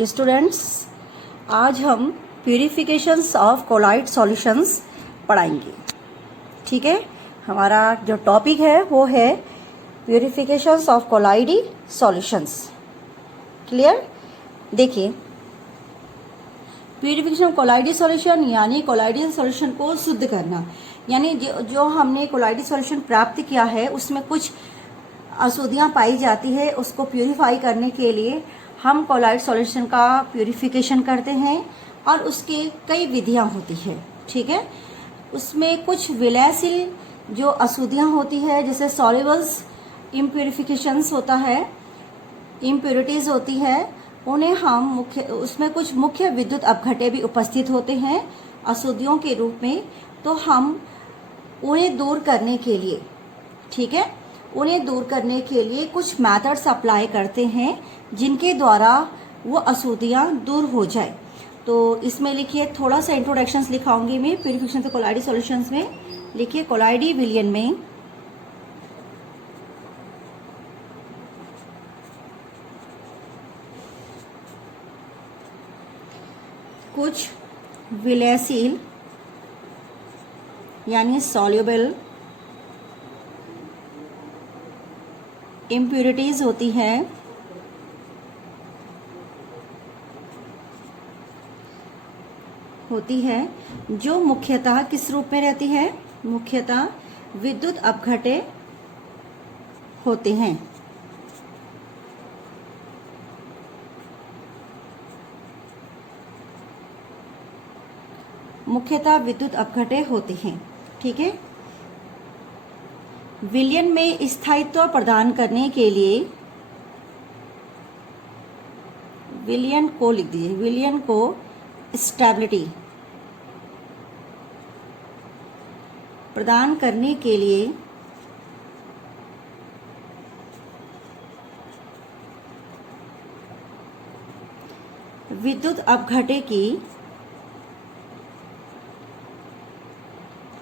Students, आज हम प्यूरिफिकेशंस of collide solutions पढ़ाएंगे। ठीक है, हमारा जो टॉपिक है वो है प्यूरिफिकेशंस ऑफ कोलाइडी सॉल्यूशंस। क्लियर? देखिए, प्यूरिफिकेशन ऑफ कोलाइडी सॉल्यूशन यानी कोलाइडी सॉल्यूशन को शुद्ध करना, यानी जो हमने कोलाइडी सॉल्यूशन प्राप्त किया है उसमें कुछ अशुद्धियां पाई जाती है, उसको प्यूरिफाई करने के लिए हम कोलाइड सॉल्यूशन का प्यूरिफिकेशन करते हैं और उसके कई विधियां होती है। ठीक है, उसमें कुछ विलयशील जो अशुद्धियां होती है, जैसे सॉल्युबल्स इम्प्यूरिफिकेशंस होता है, इम्प्योरिटीज होती है, उन्हें हम उसमें कुछ मुख्य विद्युत अपघटे भी उपस्थित होते हैं अशुद्धियों के रूप में, तो हम उन्हें दूर करने के लिए, ठीक है, उन्हें दूर करने के लिए कुछ मेथड्स अप्लाई करते हैं जिनके द्वारा वो अशुद्धियां दूर हो जाए। तो इसमें लिखिए, थोड़ा सा इंट्रोडक्शंस लिखाऊंगी मैं प्यूरिफिकेशन ऑफ कोलाइडी सॉल्यूशंस में। लिखिए, कोलाइडी विलयन में कुछ विलयशील यानी सॉल्युबल इम्प्यूरिटीज होती है जो मुख्यतः किस रूप में रहती है? मुख्यतः विद्युत अपघटे होते हैं। मुख्यतः विद्युत अपघटे होते हैं। ठीक है, विलयन में स्थायित्व प्रदान करने के लिए विलयन को लिख दीजिए, विलयन को स्टेबिलिटी प्रदान करने के लिए विद्युत अपघटे की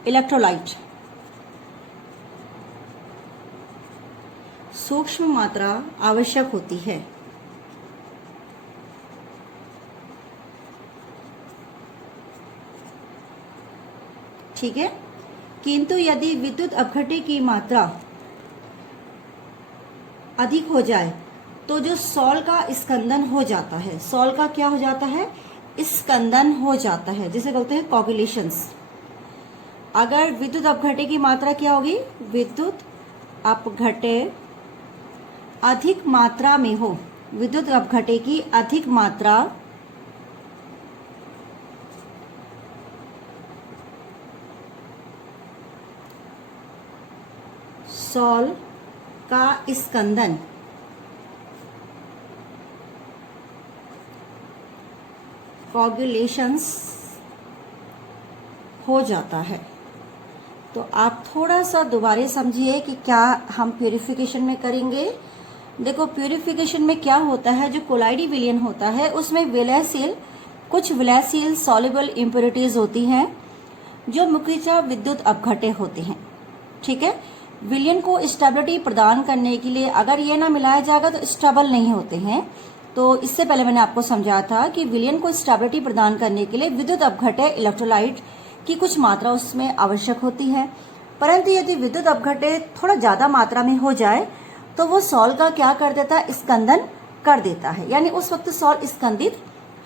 इलेक्ट्रोलाइट सूक्ष्म मात्रा आवश्यक होती है। ठीक है, किंतु यदि विद्युत अपघटे की मात्रा अधिक हो जाए तो जो सॉल का स्कंदन हो जाता है, सॉल का क्या हो जाता है? स्कंदन हो जाता है, जिसे कहते हैं कोगुलेशंस। अगर विद्युत अपघटे की मात्रा क्या होगी? विद्युत अपघटे अधिक मात्रा में हो, विद्युत अपघटे की अधिक मात्रा सॉल का स्कंदन कोगुलेशंस हो जाता है। तो आप थोड़ा सा दोबारा समझिए कि क्या हम प्यूरिफिकेशन में करेंगे। देखो, प्यूरिफिकेशन में क्या होता है, जो कोलाइडी विलयन होता है उसमें कुछ विलयशील सॉल्युबल इम्प्योरिटीज होती हैं जो मुख्यतः विद्युत अपघटे होते हैं। ठीक है, विलयन को स्टेबिलिटी प्रदान करने के लिए अगर ये ना मिलाया जाएगा तो स्टेबल नहीं होते हैं। तो इससे पहले मैंने आपको समझाया था कि विलयन को स्टेबिलिटी प्रदान करने के लिए विद्युत अपघटे इलेक्ट्रोलाइट की कुछ मात्रा उसमें आवश्यक होती है, परंतु यदि विद्युत अपघटे थोड़ा ज्यादा मात्रा में हो जाए तो वो सॉल का क्या कर देता है? स्कंदन कर देता है, यानी उस वक्त सॉल स्कंदित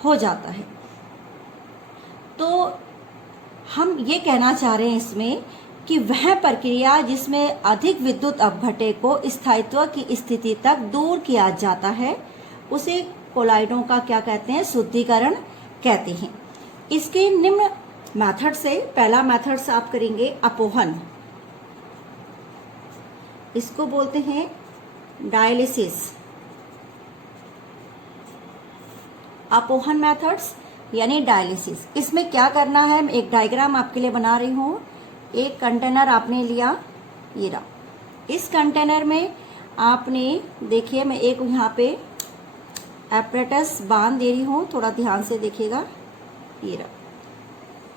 हो जाता है। तो हम ये कहना चाह रहे हैं इसमें कि वह प्रक्रिया जिसमें अधिक विद्युत अपघटे को स्थायित्व की स्थिति तक दूर किया जाता है उसे कोलाइडों का क्या कहते हैं? शुद्धिकरण कहते हैं। इसके निम्न मेथड से पहला मेथड आप करेंगे अपोहन, इसको बोलते हैं डायलिसिस। अपोहन मेथड्स यानी डायलिसिस। इसमें क्या करना है, मैं एक डायग्राम आपके लिए बना रही हूं। एक कंटेनर आपने लिया, ये रहा। इस कंटेनर में आपने, देखिए मैं एक यहाँ पे एपरेटस बांध दे रही हूँ, थोड़ा ध्यान से देखिएगा, ये रहा।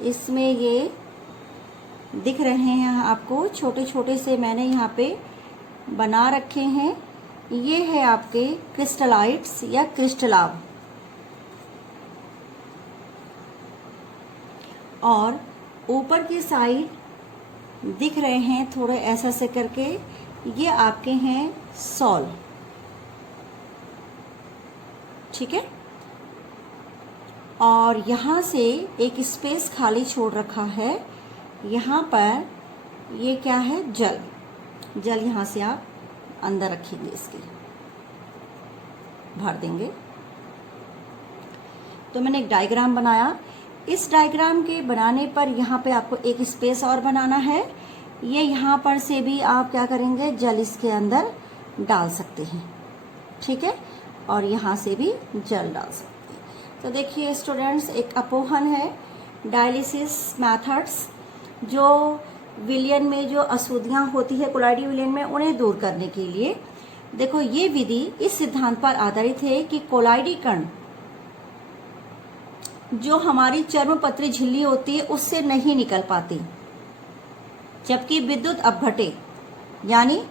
इसमें ये दिख रहे हैं आपको छोटे छोटे से मैंने यहाँ पे बना रखे हैं। ये है आपके क्रिस्टलाइट्स या क्रिस्टलाव। और ऊपर की साइड दिख रहे हैं थोड़े ऐसा से करके, ये आपके हैं सॉल, ठीक है। और यहाँ से एक स्पेस खाली छोड़ रखा है, यहाँ पर ये क्या है, जल। जल यहाँ से आप अंदर रखेंगे, इसके भर देंगे। तो मैंने एक डायग्राम बनाया। इस डायग्राम के बनाने पर यहाँ पे आपको एक स्पेस और बनाना है। ये यहाँ पर से भी आप क्या करेंगे, जल इसके अंदर डाल सकते हैं, ठीक है। और यहाँ से भी जल डाल सकते हैं। तो देखिए स्टूडेंट्स, एक अपोहन है, डायलिसिस मेथड्स, जो विलयन में जो अशुद्धियाँ होती है कोलाइडी विलयन में, उन्हें दूर करने के लिए देखो ये विधि इस सिद्धांत पर आधारित है कि कोलाइडी कण जो हमारी चर्मपत्री झिल्ली होती है उससे नहीं निकल पाती, जबकि विद्युत अपघटे यानी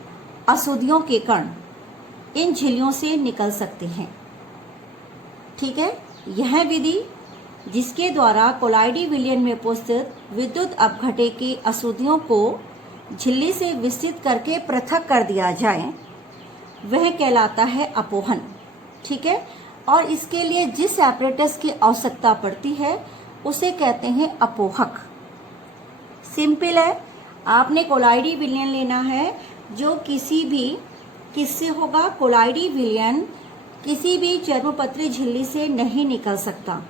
अशुद्धियों के कण इन झिल्लियों से निकल सकते हैं, ठीक है। यह विधि जिसके द्वारा कोलाइडी विलयन में उपस्थित विद्युत अपघटे की अशुद्धियों को झिल्ली से विस्तृत करके पृथक कर दिया जाए, वह कहलाता है अपोहन, ठीक है। और इसके लिए जिस एपरेटस की आवश्यकता पड़ती है उसे कहते हैं अपोहक। सिंपल है, आपने कोलाइडी विलयन लेना है जो किससे होगा, कोलाइडी विलयन किसी भी चर्मपत्री झिल्ली से नहीं निकल सकता,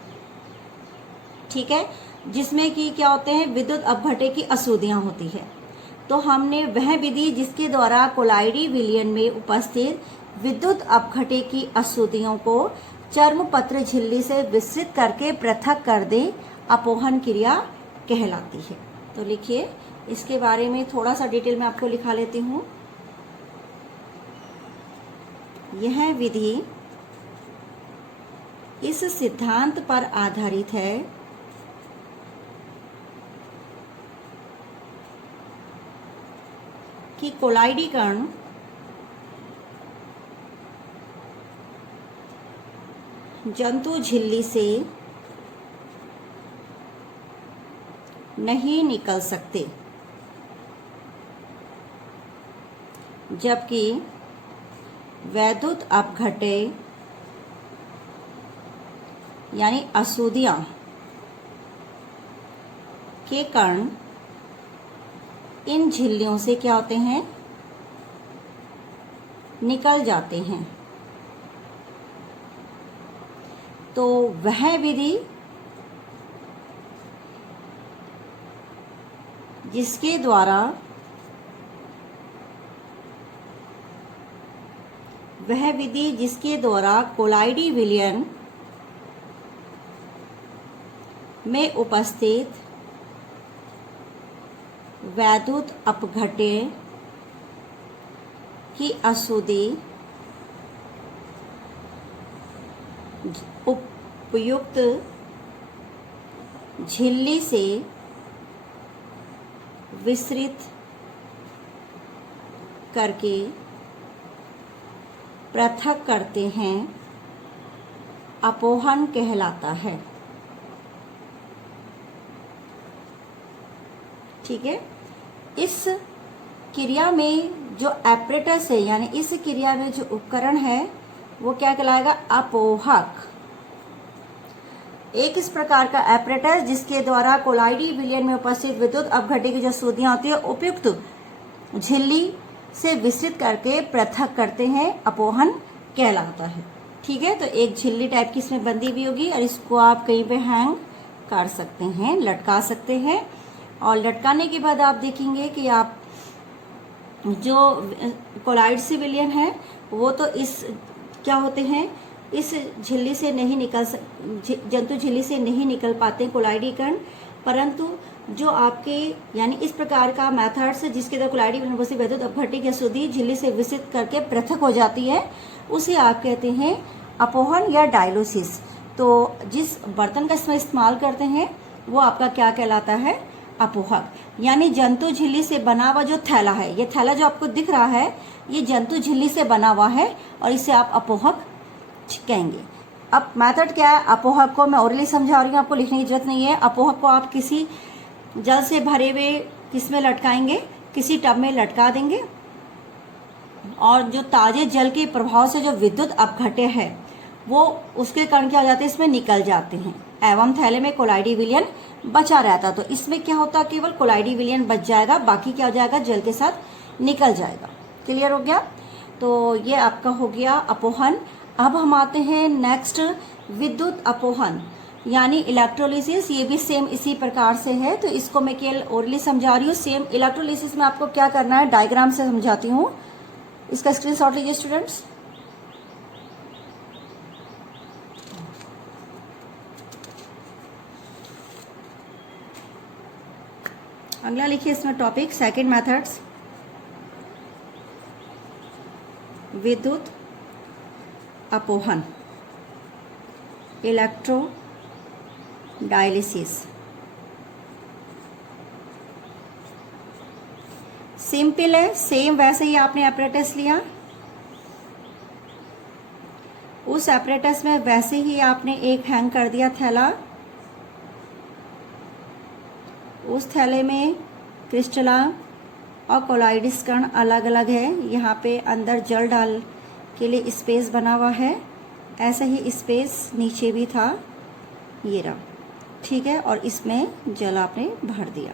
ठीक है, जिसमें कि क्या होते हैं, विद्युत अपघटे की अशुद्धियां होती है। तो हमने वह विधि जिसके द्वारा कोलाइडी विलयन में उपस्थित विद्युत अपघटे की अशुद्धियों को चर्मपत्र झिल्ली से विस्तृत करके पृथक कर दे, अपोहन क्रिया कहलाती है। तो लिखिए, इसके बारे में थोड़ा सा डिटेल में आपको लिखा लेती हूँ। यह विधि इस सिद्धांत पर आधारित है कि कोलाइडी कण जंतु झिल्ली से नहीं निकल सकते, जबकि विद्युत अपघटे यानी अशुद्धियां के कण इन झिल्लियों से क्या होते हैं, निकल जाते हैं। तो वह विधि जिसके द्वारा कोलाइडी विलयन में उपस्थित विद्युत अपघटे की अशुद्धि उपयुक्त झिल्ली से विस्तृत करके पृथक करते हैं, अपोहन कहलाता है, ठीक है। इस क्रिया में जो एपरेटस है, यानी इस क्रिया में जो उपकरण है वो क्या कहलाएगा, अपोहक। एक इस प्रकार का एपरेटस जिसके द्वारा कोलाइडी विलयन में उपस्थित विद्युत अपघटे की जो अशुद्धियां होती है उपयुक्त झिल्ली से विस्तृत करके पृथक करते हैं, अपोहन कहलाता है, ठीक है। तो एक झिल्ली टाइप की इसमें बंदी भी होगी और इसको आप कहीं पे हैंग कर सकते हैं, लटका सकते हैं। और लटकाने के बाद आप देखेंगे कि आप जो कोलाइड से विलयन है वो तो इस क्या होते हैं, इस झिल्ली से नहीं निकल जंतु झिल्ली से नहीं निकल पाते कोलाइडी कण, परंतु जो आपके यानी इस प्रकार का मेथड्स जिसके द्वारा कोलाइडी विलयन में विद्युत अपघटे की अशुद्धि झिल्ली से विस्तृत करके पृथक हो जाती है, उसे आप कहते हैं अपोहन या डायलिसिस। तो जिस बर्तन का इसमें इस्तेमाल करते हैं वो आपका क्या कहलाता है, अपोहक। यानी जंतु झिल्ली से बना हुआ जो थैला है, ये थैला जो आपको दिख रहा है ये जंतु झिल्ली से बना हुआ है और इसे आप अपोहक कहेंगे। अब मेथड क्या है, अपोहक को मैं ओरली समझा रही हूँ, आपको लिखने की जरूरत नहीं है। अपोहक को आप किसी जल से भरे हुए किसमें लटकाएंगे, किसी टब में लटका देंगे, और जो ताजे जल के प्रभाव से जो विद्युत अपघट्य है वो उसके कण क्या हो जाते हैं, इसमें निकल जाते हैं, एवं थैले में कोलाइडी विलयन बचा रहता। तो इसमें क्या होता है, केवल कोलाइडी विलयन बच जाएगा, बाकी क्या हो जाएगा, जल के साथ निकल जाएगा। क्लियर हो गया। तो ये आपका हो गया अपोहन। अब हम आते हैं नेक्स्ट, विद्युत अपोहन यानी इलेक्ट्रोलिसिस। ये भी सेम इसी प्रकार से है, तो इसको मैं केवल ओरली समझा रही हूँ। सेम इलेक्ट्रोलिसिस में आपको क्या करना है, डायग्राम से समझाती हूँ। इसका स्क्रीनशॉट लीजिए स्टूडेंट्स। अगला लिखिए इसमें टॉपिक, सेकंड मेथड्स, विद्युत अपोहन, इलेक्ट्रो डायलिसिस। सिंपल है, सेम वैसे ही आपने एपरेटस लिया, उस एपरेटस में वैसे ही आपने एक हैंग कर दिया थैला, उस थैले में क्रिस्टला और कोलाइडिस कण अलग अलग है। यहाँ पे अंदर जल डाल के लिए स्पेस बना हुआ है, ऐसा ही स्पेस नीचे भी था, ये रहा, ठीक है। और इसमें जल आपने भर दिया।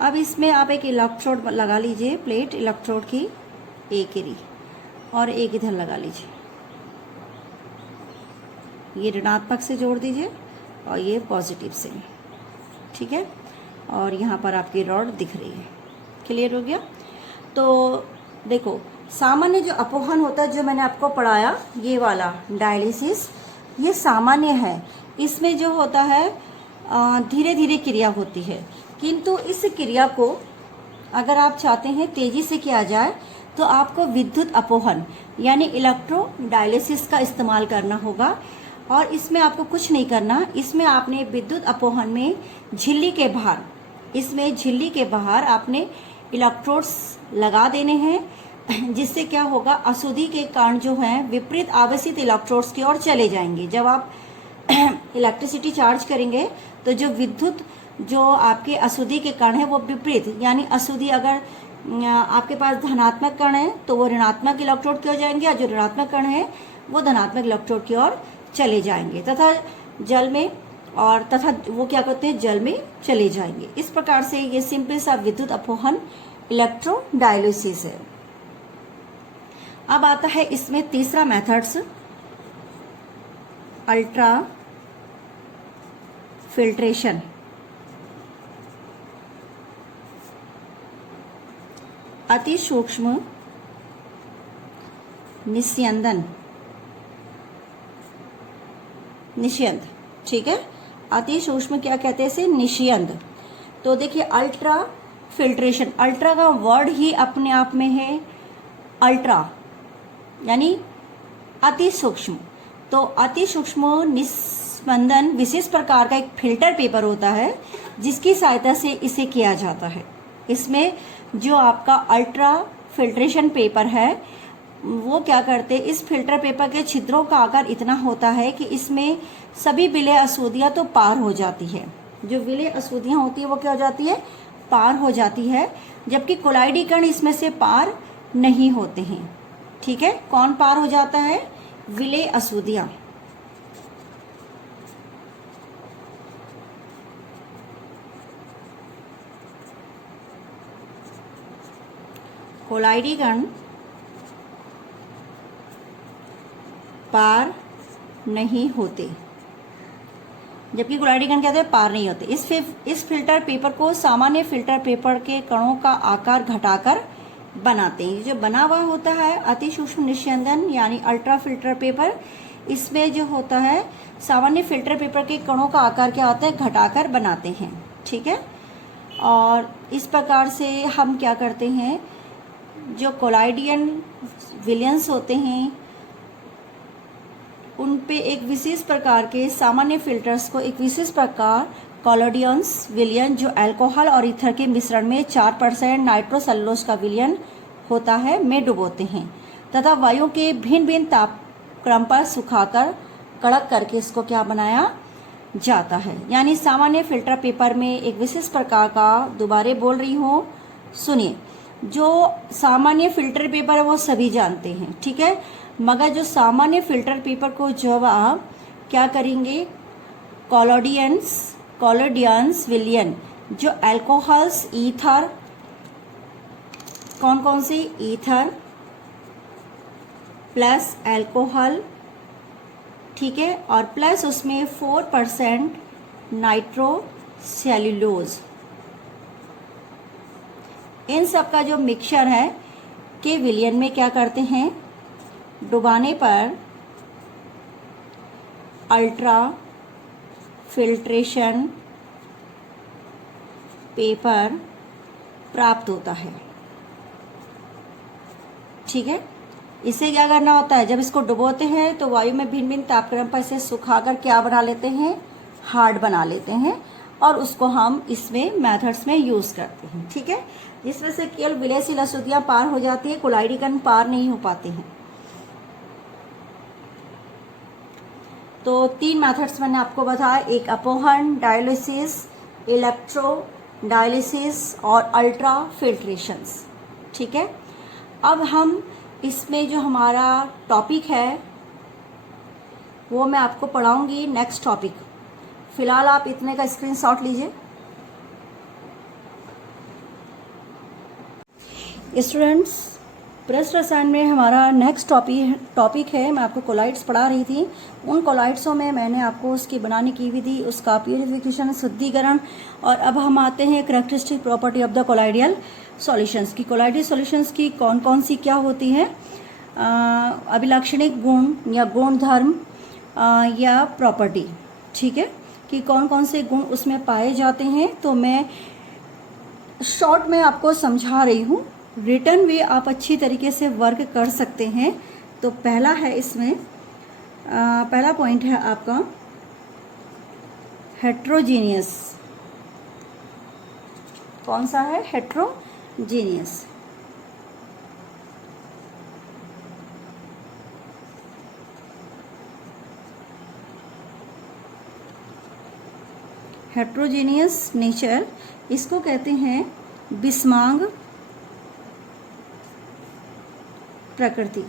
अब इसमें आप एक इलेक्ट्रोड लगा लीजिए, प्लेट इलेक्ट्रोड की एक इरी और एक इधर लगा लीजिए, ये ऋणात्मक से जोड़ दीजिए और ये पॉजिटिव से, ठीक है। और यहाँ पर आपकी रॉड दिख रही है। क्लियर हो गया। तो देखो, सामान्य जो अपोहन होता है, जो मैंने आपको पढ़ाया, ये वाला डायलिसिस, ये सामान्य है। इसमें जो होता है धीरे धीरे क्रिया होती है, किंतु इस क्रिया को अगर आप चाहते हैं तेजी से किया जाए तो आपको विद्युत अपोहन यानी इलेक्ट्रो डायलिसिस का इस्तेमाल करना होगा। और इसमें आपको कुछ नहीं करना, इसमें आपने विद्युत अपोहन में झिल्ली के बाहर, इसमें झिल्ली के बाहर आपने इलेक्ट्रोड्स लगा देने हैं, जिससे क्या होगा, अशुद्धि के कण जो हैं विपरीत आवेशित इलेक्ट्रोड्स की ओर चले जाएंगे। जब आप इलेक्ट्रिसिटी चार्ज करेंगे तो जो विद्युत जो आपके अशुद्धि के कण है वो विपरीत, यानी अशुद्धि अगर आपके पास धनात्मक कण है तो वो ऋणात्मक इलेक्ट्रोड की ओर जाएंगे, और जो ऋणात्मक कण है वो धनात्मक इलेक्ट्रोड की ओर चले जाएंगे, तथा जल में और तथा वो क्या करते हैं, जल में चले जाएंगे। इस प्रकार से ये सिंपल सा विद्युत अपोहन इलेक्ट्रो डायलिसिस है। अब आता है इसमें तीसरा मेथड्स, अल्ट्रा फिल्ट्रेशन। अति सूक्ष्म निस्यंदन, निष्यंद, ठीक है। अति सूक्ष्म क्या कहते हैं इसे, निष्यंद। तो देखिए अल्ट्रा फिल्ट्रेशन, अल्ट्रा का वर्ड ही अपने आप में है अल्ट्रा यानी अति सूक्ष्म। तो अति सूक्ष्म निस्पंदन विशेष प्रकार का एक फिल्टर पेपर होता है जिसकी सहायता से इसे किया जाता है। इसमें जो आपका अल्ट्रा फिल्ट्रेशन पेपर है वो क्या करते हैं, इस फिल्टर पेपर के छिद्रों का आकार इतना होता है कि इसमें सभी विलेय अशुद्धियां तो पार हो जाती है। जो विलेय अशुद्धियां होती है वो क्या हो जाती है, पार हो जाती है, जबकि कोलाइडी कण इसमें से पार नहीं होते हैं, ठीक है। कौन पार हो जाता है, विलेय अशुद्धियां। कोलाइडी कण पार नहीं होते, जबकि कोलाइडी कण कहते हैं पार नहीं होते। इस फिल्टर पेपर को सामान्य फिल्टर पेपर के कणों का आकार घटाकर बनाते हैं। जो बना हुआ होता है अति सूक्ष्म निस्यंदन यानी अल्ट्रा फिल्टर पेपर, इसमें जो होता है सामान्य फिल्टर पेपर के कणों का आकार क्या होता है, घटाकर बनाते हैं, ठीक है। और इस प्रकार से हम क्या करते हैं, जो कोलाइडियन विलियंस होते हैं उन पे एक विशेष प्रकार के सामान्य फिल्टर्स को एक विशेष प्रकार कोलाइडियंस विलियन जो अल्कोहल और ईथर के मिश्रण में 4% नाइट्रोसेलुलोज का विलियन होता है में डुबोते हैं। तथा वायु के भिन्न भिन्न तापक्रम पर सुखाकर कड़क करके इसको क्या बनाया जाता है। यानी सामान्य फिल्टर पेपर में एक विशेष प्रकार का, दोबारा बोल रही हूँ सुनिए, जो सामान्य फिल्टर पेपर है वो सभी जानते हैं, ठीक है, मगर जो सामान्य फिल्टर पेपर को जब आप क्या करेंगे, कॉलोडियंस विलियन, जो अल्कोहल्स, ईथर, कौन कौन से, ईथर प्लस अल्कोहल, ठीक है, और प्लस उसमें 4% नाइट्रोसेल्यूलोज, इन सब का जो मिक्सचर है के विलियन में क्या करते हैं, डुबाने पर अल्ट्रा फिल्ट्रेशन पेपर प्राप्त होता है, ठीक है। इसे क्या करना होता है, जब इसको डुबोते हैं तो वायु में भिन्न भिन्न तापक्रम पर इसे सुखाकर क्या बना लेते हैं, हार्ड बना लेते हैं, और उसको हम इसमें मेथड्स में यूज करते हैं, ठीक है। जिस वजह से केवल विलयशील अशुद्धियां पार हो जाती है, कोलाइडी कण पार नहीं हो पाते हैं। तो 3 मेथड्स मैंने आपको बताया, एक अपोहन डायलिसिस, इलेक्ट्रो डायलिसिस और अल्ट्रा फिल्ट्रेशंस, ठीक है। अब हम इसमें जो हमारा टॉपिक है वो मैं आपको पढ़ाऊंगी नेक्स्ट टॉपिक। फिलहाल आप इतने का स्क्रीनशॉट लीजिए। स्टूडेंट्स, पृष्ठ रसायन में हमारा नेक्स्ट टॉपिक है, मैं आपको कोलाइड्स पढ़ा रही थी। उन कोलाइड्सों में मैंने आपको उसकी बनाने की विधि, उसका प्यूरिफिकेशन, शुद्धिकरण, और अब हम आते हैं characteristic property of the colloidal solutions की। कोलाइडल सॉल्यूशंस की कौन कौन सी क्या होती है, अभिलाक्षणिक गुण या गुण धर्म या प्रॉपर्टी, ठीक है, कि कौन कौन से गुण उसमें पाए जाते हैं। तो मैं शॉर्ट में आपको समझा रही हूँ, रिटर्न वे आप अच्छी तरीके से वर्क कर सकते हैं। तो पहला है इसमें, पहला पॉइंट है आपका हेट्रोजीनियस। कौन सा है, हेट्रोजीनियस। हेट्रोजीनियस नेचर, इसको कहते हैं बिस्मांग प्रकृति।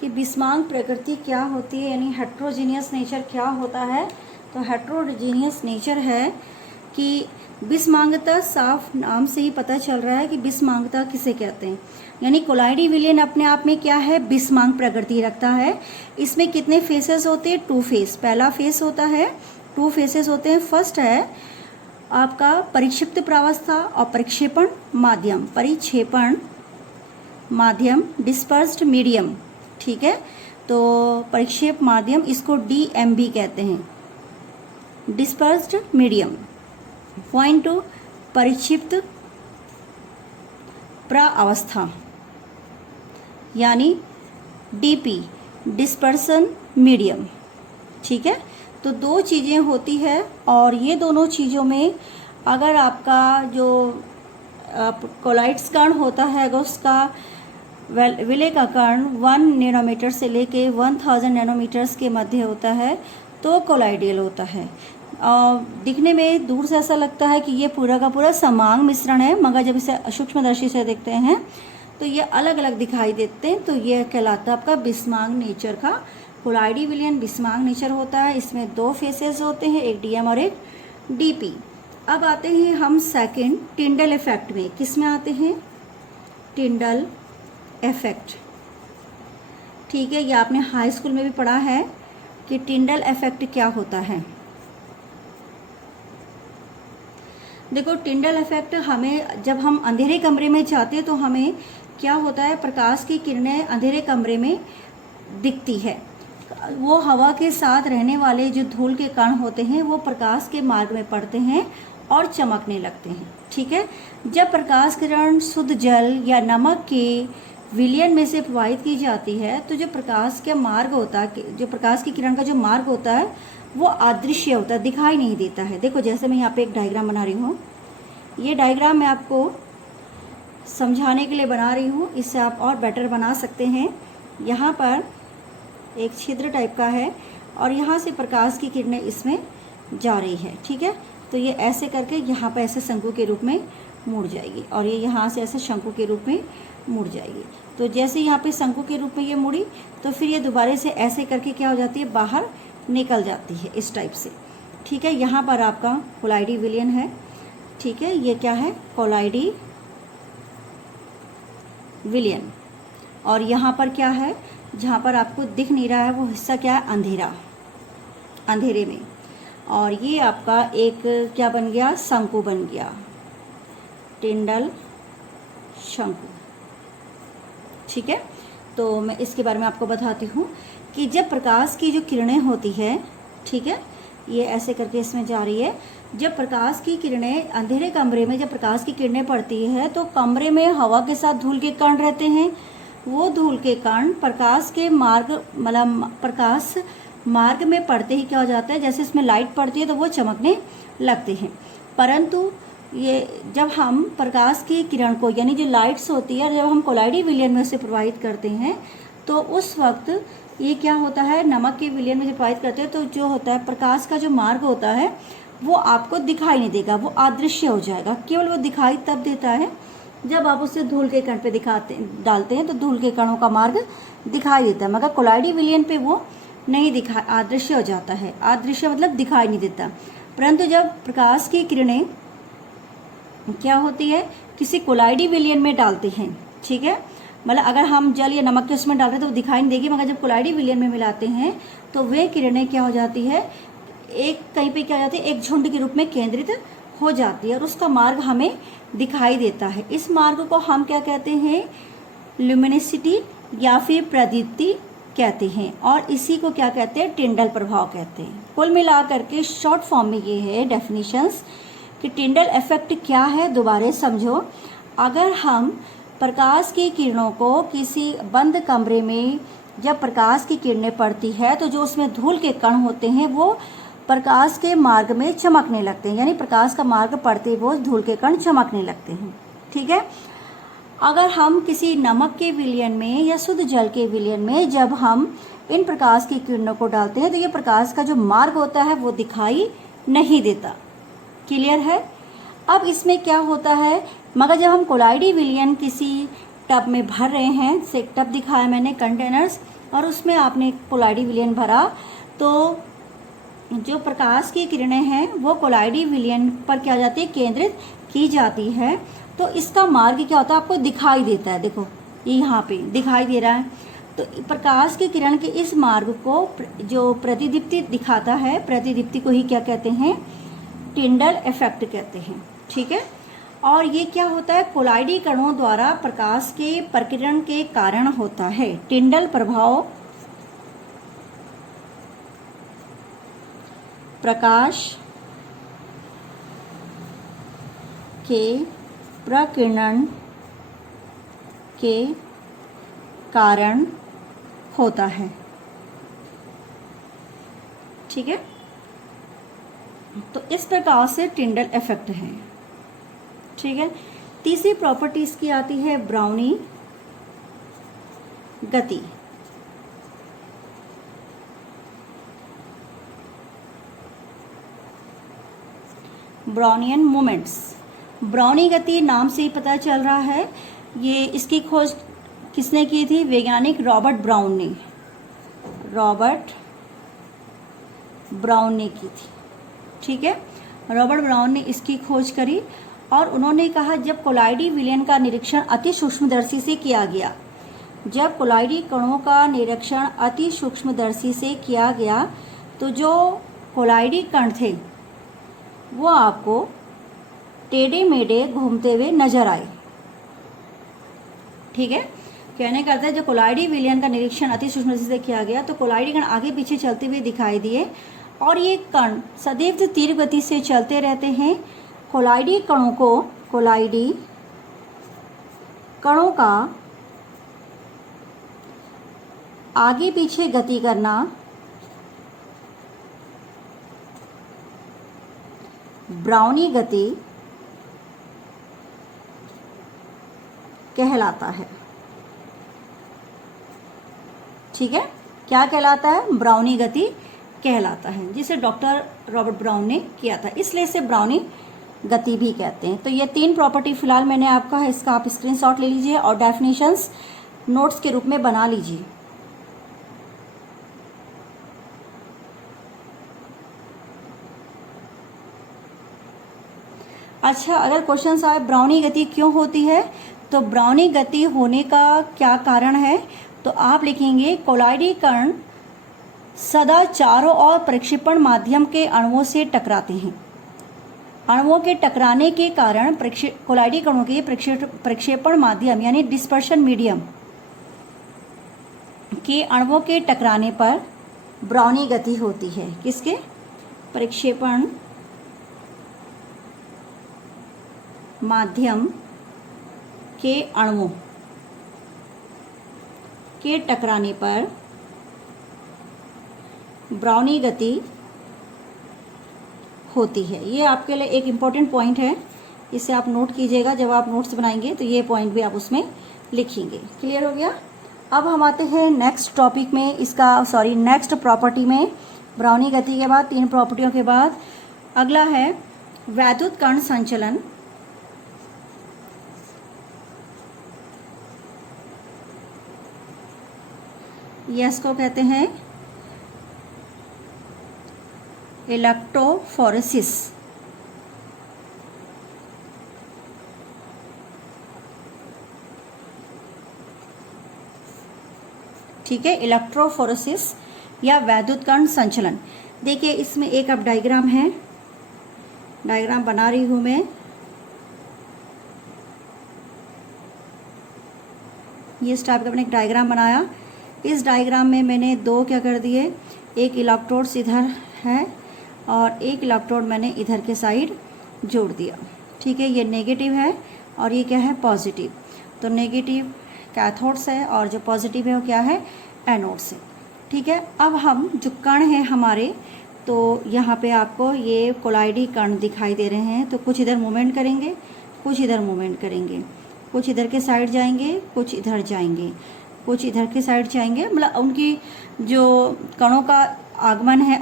कि बिस्मांग प्रकृति क्या होती है, यानी हेट्रोजीनियस नेचर क्या होता है। तो हेट्रोजीनियस नेचर है कि बिस्मांगता, साफ नाम से ही पता चल रहा है कि बिस्मांगता किसे कहते हैं। यानी कोलाइडी विलियन अपने आप में क्या है, बिस्मांग प्रकृति रखता है। इसमें कितने फेसेस होते हैं, 2 फेस। पहला फेस होता है, 2 फेसेस होते हैं। फर्स्ट है आपका परिक्षिप्त प्रावस्था और परिक्षेपण माध्यम। परिक्षेपण माध्यम, डिस्पर्स्ड मीडियम, ठीक है। तो परिक्षेप माध्यम, इसको DMB कहते हैं, डिस्पर्स्ड मीडियम। पॉइंट 2, परिक्षिप्त प्रावस्था यानी DP, डिस्पर्सन मीडियम, ठीक है। तो 2 चीज़ें होती है, और ये दोनों चीज़ों में अगर आपका जो कोलाइड्स कण होता है अगर उसका विलय का कण 1 नैनोमीटर से लेके 1000 नैनोमीटर्स के मध्य होता है तो कोलाइडियल होता है। दिखने में दूर से ऐसा लगता है कि ये पूरा का पूरा समांग मिश्रण है, मगर जब इसे सूक्ष्मदर्शी से देखते हैं तो ये अलग अलग दिखाई देते हैं। तो ये कहलाता है आपका बिस्मांग नेचर का। कोलाइडी विलियन बिस्मांग नेचर होता है। इसमें 2 फेसेस होते हैं, एक DM और एक DP। अब आते हैं हम सेकंड टिंडल इफेक्ट में। किस में आते हैं, टिंडल इफेक्ट, ठीक है। ये आपने हाई स्कूल में भी पढ़ा है कि टिंडल इफेक्ट क्या होता है। देखो, टिंडल इफेक्ट हमें, जब हम अंधेरे कमरे में जाते हैं तो हमें क्या होता है, प्रकाश की किरणें अंधेरे कमरे में दिखती है। वो हवा के साथ रहने वाले जो धूल के कण होते हैं वो प्रकाश के मार्ग में पड़ते हैं और चमकने लगते हैं, ठीक है। जब प्रकाश किरण शुद्ध जल या नमक के विलयन में से प्रवाहित की जाती है तो जो प्रकाश का मार्ग होता है, जो प्रकाश की किरण का जो मार्ग होता है वो अदृश्य होता है, दिखाई नहीं देता है। देखो, जैसे मैं यहाँ पे एक डायग्राम बना रही हूँ, ये डायग्राम मैं आपको समझाने के लिए बना रही हूँ, इससे आप और बेटर बना सकते हैं। यहाँ पर एक छिद्र टाइप का है और यहाँ से प्रकाश की किरणें इसमें जा रही है, ठीक है। तो ये ऐसे करके यहाँ पर ऐसे शंकु के रूप में मुड़ जाएगी और ये यहाँ से ऐसे शंकु के रूप में मुड़ जाएगी। तो जैसे यहाँ पे शंकु के रूप में ये मुड़ी, तो फिर ये दोबारा से ऐसे करके क्या हो जाती है, बाहर निकल जाती है इस टाइप से, ठीक है। यहाँ पर आपका कोलाइडी विलयन है, ठीक है। ये क्या है, कोलाइडी विलयन। और यहाँ पर क्या है, जहाँ पर आपको दिख नहीं रहा है वो हिस्सा क्या है, अंधेरा, अंधेरे में। और ये आपका एक क्या बन गया, शंकु बन गया, टिंडल शंकु, ठीक है। तो मैं इसके बारे में आपको बताती हूँ कि जब प्रकाश की जो किरणें होती है, ठीक है, ये ऐसे करके इसमें जा रही है। जब प्रकाश की किरणें अंधेरे कमरे में, जब प्रकाश की किरणें पड़ती है तो कमरे में हवा के साथ धूल के कण रहते हैं। वो धूल के कण प्रकाश के मार्ग, मतलब प्रकाश मार्ग में पड़ते ही क्या हो जाता है, जैसे इसमें लाइट पड़ती है तो वो चमकने लगते हैं। परंतु ये जब हम प्रकाश की किरण को, यानी जो लाइट्स होती है, जब हम कोलाइडी विलयन में से प्रवाहित करते हैं तो उस वक्त ये क्या होता है, नमक के विलयन में जब प्रवाहित करते हैं तो जो होता है, प्रकाश का जो मार्ग होता है वो आपको दिखाई नहीं देगा, वो अदृश्य हो जाएगा। केवल वो दिखाई तब देता है जब आप उसे धूल के कण पे डालते हैं तो धूल के कणों का मार्ग दिखाई देता है, मगर कोलाइडी विलयन पे वो नहीं दिखा, अदृश्य हो जाता है। अदृश्य मतलब दिखाई नहीं देता। परंतु जब प्रकाश की किरणें क्या होती है, किसी कोलाइडी विलयन में डालते हैं, ठीक है, मतलब अगर हम जल या नमक के उसमें डाल रहे हैं तो वो दिखाई नहीं देगी, मगर जब कोलाइडी विलयन में मिलाते हैं तो वे किरणें क्या हो जाती है, एक कहीं पे क्या हो जाती है, एक झुंड के रूप में केंद्रित हो जाती है और उसका मार्ग हमें दिखाई देता है। इस मार्ग को हम क्या कहते हैं, ल्यूमिनिसिटी या फिर प्रदीप्ति कहते हैं, और इसी को क्या कहते हैं, टिंडल प्रभाव कहते हैं। कुल मिलाकर के शॉर्ट फॉर्म में ये है डेफिनेशंस कि टिंडल इफेक्ट क्या है, दोबारा समझो। अगर हम प्रकाश की किरणों को किसी बंद कमरे में, जब प्रकाश की किरणें पड़ती है तो जो उसमें धूल के कण होते हैं वो प्रकाश के मार्ग में चमकने लगते हैं, यानी प्रकाश का मार्ग पड़ते वो धूल के कण चमकने लगते हैं, ठीक है। अगर हम किसी नमक के विलयन में या शुद्ध जल के विलयन में जब हम इन प्रकाश की किरणों को डालते हैं तो ये प्रकाश का जो मार्ग होता है वो दिखाई नहीं देता। क्लियर है। अब इसमें क्या होता है, मगर जब हम कोलाइडी विलयन किसी टब में भर रहे हैं, से टब दिखाया मैंने, कंटेनर्स, और उसमें आपने कोलाइडी विलयन भरा, तो जो प्रकाश की किरणें हैं वो कोलाइडी विलयन पर क्या जाती है, केंद्रित की जाती है। तो इसका मार्ग क्या होता है, आपको दिखाई देता है। देखो ये यहाँ पे दिखाई दे रहा है। तो प्रकाश की किरण के इस मार्ग को जो प्रतिदीप्ति दिखाता है, प्रतिदीप्ति को ही क्या कहते हैं, टिंडल इफेक्ट कहते हैं, ठीक है। और ये क्या होता है, कोलाइडी कणों द्वारा प्रकाश के प्रकीर्णन के कारण होता है। टिंडल प्रभाव प्रकाश के प्रकीर्णन के कारण होता है, ठीक है। तो इस प्रकार से टिंडल इफेक्ट है, ठीक है। तीसरी प्रॉपर्टी इसकी आती है ब्राउनी गति। Brownian moments. ब्राउनी गति नाम से ही पता चल रहा है, ये इसकी खोज किसने की थी, वैज्ञानिक रॉबर्ट ब्राउन ने, रॉबर्ट ब्राउन ने की थी, ठीक है। रॉबर्ट ब्राउन ने इसकी खोज करी और उन्होंने कहा जब कोलाइडी विलयन का निरीक्षण अति सूक्ष्मदर्शी से किया गया, जब कोलाइडी कणों का निरीक्षण अति सूक्ष्मदर्शी से किया गया तो जो कोलाइडी कण थे वो आपको टेढ़े मेढ़े घूमते हुए नजर आए, ठीक है। कहने का अर्थ है जब कोलाइडी विलयन का निरीक्षण अति सूक्ष्मदर्शी से किया गया तो कोलाइडी कण आगे पीछे चलते हुए दिखाई दिए और ये कण सदैव तीव्र गति से चलते रहते हैं। कोलाइडी कणों का आगे पीछे गति करना ब्राउनी गति कहलाता है। ठीक है, क्या कहलाता है? ब्राउनी गति कहलाता है, जिसे डॉक्टर रॉबर्ट ब्राउन ने किया था, इसलिए इसे ब्राउनी गति भी कहते हैं। तो ये 3 प्रॉपर्टी फिलहाल मैंने आपका है, इसका आप स्क्रीनशॉट ले लीजिए और डेफिनेशंस नोट्स के रूप में बना लीजिए। अच्छा, अगर क्वेश्चन आए ब्राउनी गति क्यों होती है, तो ब्राउनी गति होने का क्या कारण है, तो आप लिखेंगे कोलाइडी कण सदा चारों ओर प्रक्षेपण माध्यम के अणुओं से टकराते हैं। अणुओं के टकराने के कारण कोलाइडी कणों के प्रक्षेपण माध्यम यानी डिस्पर्शन मीडियम के अणुओं के टकराने पर ब्राउनी गति होती है। किसके? प्रक्षेपण माध्यम के अणुओं के टकराने पर ब्राउनी गति होती है। ये आपके लिए एक इम्पॉर्टेंट पॉइंट है, इसे आप नोट कीजिएगा। जब आप नोट्स बनाएंगे तो ये पॉइंट भी आप उसमें लिखेंगे। क्लियर हो गया? अब हम आते हैं नेक्स्ट टॉपिक में, नेक्स्ट प्रॉपर्टी में। ब्राउनी गति के बाद 3 प्रॉपर्टियों के बाद अगला है वैद्युत कण संचलन। इसको कहते हैं इलेक्ट्रोफोरेसिस। ठीक है, इलेक्ट्रोफोरेसिस या वैद्युत कण संचलन। देखिए इसमें एक अब डायग्राम है, डायग्राम बना रही हूं मैं। ये इस टाइप का मैंने एक डायग्राम बनाया। इस डायग्राम में मैंने 2 क्या कर दिए, एक इलेक्ट्रोड्स इधर है और एक इलेक्ट्रोड मैंने इधर के साइड जोड़ दिया। ठीक है, ये नेगेटिव है और ये क्या है? पॉजिटिव। तो नेगेटिव कैथोड्स है और जो पॉजिटिव है वो क्या है? एनोड्स है। ठीक है, अब हम जो कण हैं हमारे, तो यहाँ पे आपको ये कोलाइडी कण दिखाई दे रहे हैं। तो कुछ इधर मूवमेंट करेंगे, कुछ इधर मूवमेंट करेंगे, कुछ इधर के साइड जाएंगे, कुछ इधर जाएंगे, कुछ इधर के साइड जाएंगे। मतलब उनकी जो कणों का आगमन है,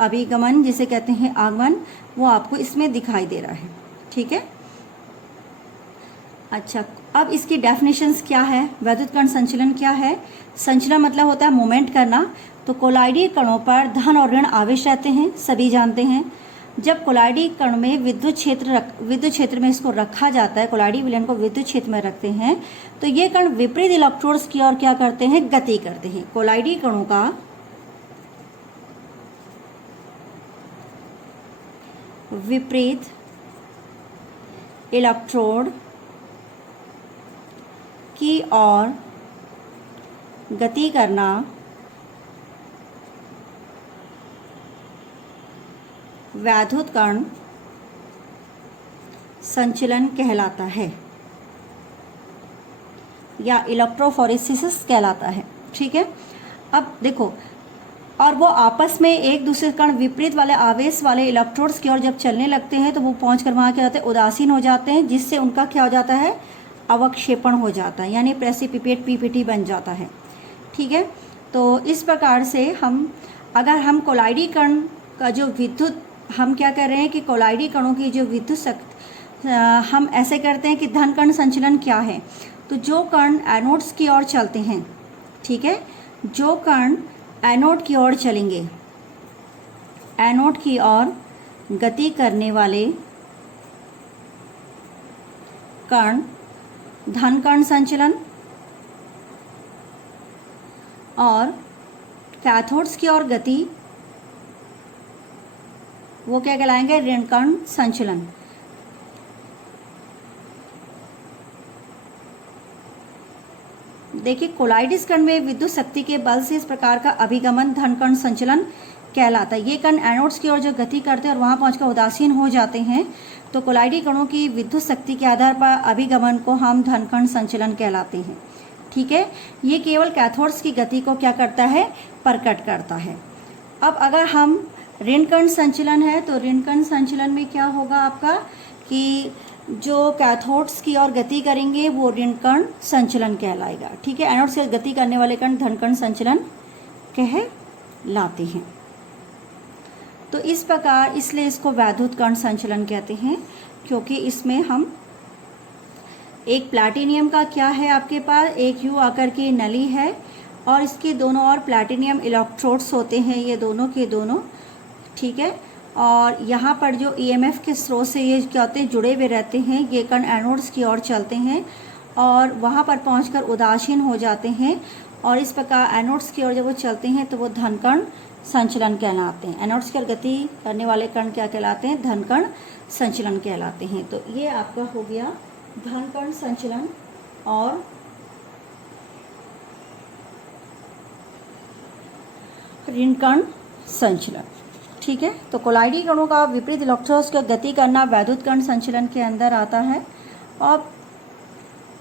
अभिगमन जिसे कहते हैं आगमन, वो आपको इसमें दिखाई दे रहा है। ठीक है, अच्छा, अब इसकी डेफिनेशंस क्या है? वैद्युत कण संचलन क्या है? संचलन मतलब होता है मूवमेंट करना। तो कोलाइडी कणों पर धन और ऋण आवेश रहते हैं, सभी जानते हैं। जब कोलाइडी कण में विद्युत क्षेत्र में इसको रखा जाता है, कोलाइडी विलयन को विद्युत क्षेत्र में रखते हैं, तो ये कण विपरीत इलेक्ट्रोड्स की ओर क्या करते हैं? गति करते हैं। कोलाइडी कणों का विपरीत इलेक्ट्रोड की ओर गति करना वैद्युत कण संचलन कहलाता है या इलेक्ट्रोफोरेसिस कहलाता है। ठीक है, अब देखो, और वो आपस में एक दूसरे कण विपरीत वाले आवेश वाले इलेक्ट्रोड्स की ओर जब चलने लगते हैं तो वो पहुंचकर वहां क्या होता है? उदासीन हो जाते हैं, जिससे उनका क्या हो जाता है? अवक्षेपण हो जाता है, यानी प्रेसिपिटेट पीपीटी बन जाता है। ठीक है, तो इस प्रकार से अगर हम कोलाइडी कण का जो विद्युत, हम क्या कर रहे हैं कि कोलाइडी कणों की जो विद्युत शक्ति, हम ऐसे करते हैं कि धन कण संचलन क्या है? तो जो कण एनोड्स की ओर चलते हैं, ठीक है, जो कण एनोड की ओर चलेंगे, एनोड की ओर गति करने वाले कण धन कण संचलन, और कैथोड्स की ओर गति वो क्या कहलाएंगे? ऋण कण संचलन। देखिए, कोलाइडिस कण में विद्युत शक्ति के बल से इस प्रकार का अभिगमन धन कण संचलन कहलाता है। ये कण एनोड्स की ओर जो गति करते हैं और वहां पहुंचकर उदासीन हो जाते हैं, तो कोलाइडी कणों की विद्युत शक्ति के आधार पर अभिगमन को हम धन कण संचलन कहलाते हैं। ठीक है, ये केवल कैथोड्स की गति को क्या करता है? प्रकट करता है। अब अगर हम ऋण कण संचलन है, तो ऋण कण संचलन में क्या होगा आपका कि जो कैथोड्स की ओर गति करेंगे वो ऋण कण संचलन कहलाएगा। ठीक है, एनोड से गति करने वाले कण धन कण संचलन कहलाते हैं। तो इस प्रकार इसलिए इसको वैद्युत कण संचलन कहते हैं, क्योंकि इसमें हम एक प्लैटिनियम का क्या है आपके पास, एक यू आकर की नली है और इसके दोनों ओर प्लैटिनियम इलेक्ट्रोड्स होते हैं, ये दोनों के दोनों। ठीक है, और यहाँ पर जो ईएमएफ के स्रोत से ये क्या होते हैं, जुड़े हुए रहते हैं। ये कण एनोड्स की ओर चलते हैं और वहाँ पर पहुँचकर उदासीन हो जाते हैं, और इस प्रकार एनोड्स की ओर जब वो चलते हैं तो वो धन कण संचलन कहलाते हैं। एनोड्स की ओर गति करने वाले कण क्या कहलाते हैं, धन कण संचलन कहलाते हैं। तो ये आपका हो गया धन कण संचलन और ऋण कण संचलन। ठीक है, तो कोलाइडी कणों का विपरीत इलेक्ट्रॉन्स की गति करना वैद्युत कण संचलन के अंदर आता है। और